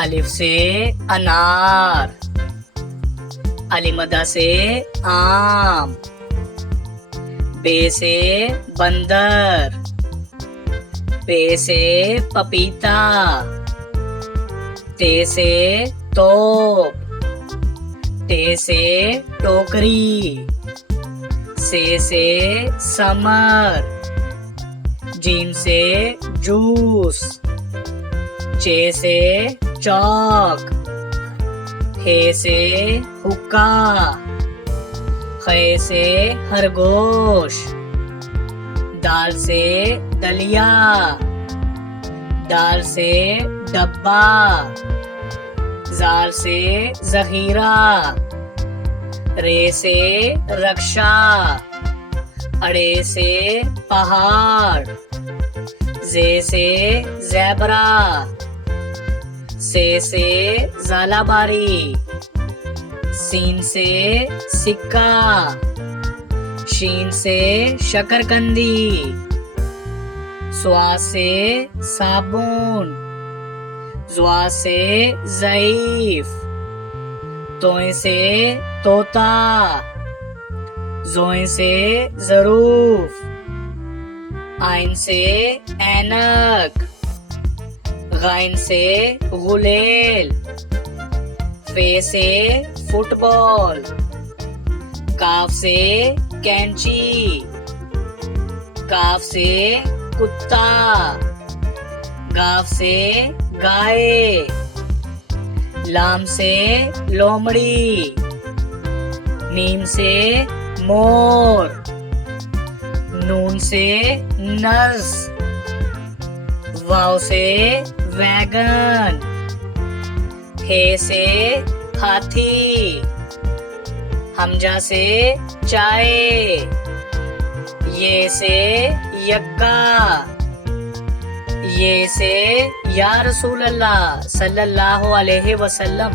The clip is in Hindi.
अलिफ से अनार, अलिमदा से आम, बे से बंदर, पे से पपीता, ते से तोप, टे से टोकरी, से समर, जीम से जूस, चे से चौक, हे से हुक्का, खे से खरगोश, दाल से दलिया, दाल से डब्बा, जाल से जहीरा, रे से रक्षा, अड़े से पहाड़, जे से ज़ेबरा, से ज़ालाबारी, सीन से सिक्का, शीन से शकरकंदी, स्वा से साबुन, ज़्वा से ज़ईफ, तोए से तोता, ज़ोए से ज़रूफ, आइन से ऐनक, गाइन से गुलेल, फे से फुटबॉल, काफ से कैंची, काफ से कुत्ता, गाफ से गाय, लाम से लोमड़ी, मीम से मोर, नून से नर्स, वाव से वैगन, हे से हाथी, हमजा से चाय, ये से यक्का, ये से या रसूल अल्लाह सल्लल्लाहु अलैहि वसल्लम।